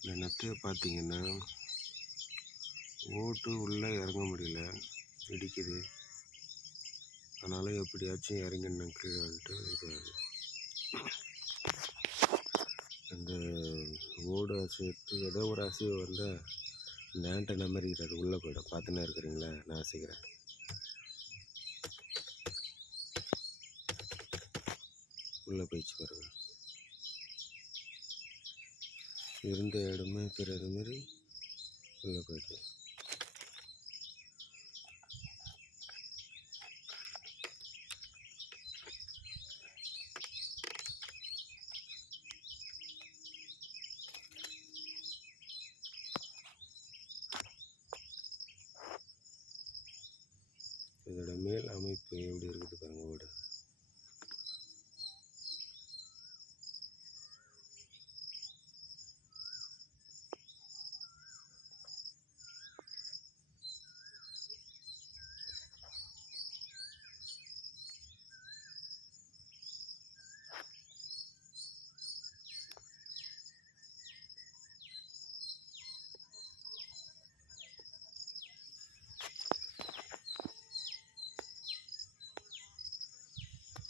இந்த நத்தையை பார்த்தீங்கன்னா ஓட்டு உள்ளே இறங்க முடியல. இடிக்குது அதனால் எப்படியாச்சும் இறங்கிடணும் வந்துட்டு இது. அந்த ஓடு அசைத்து ஏதோ ஒரு அசைவு வந்தால் இந்த ஆண்டை மாதிரி அது உள்ளே போய்டும் பார்த்துன்னு இருக்கிறீங்களா? நான் அசைக்கிறேன் உள்ளே போயிடுச்சு பாருங்கள் இருந்த இடமே தெரியாத மாதிரி உள்ளே போய்ட்டு இதோட மேல் அமைப்பு எப்படி இருக்குது பாருங்கள்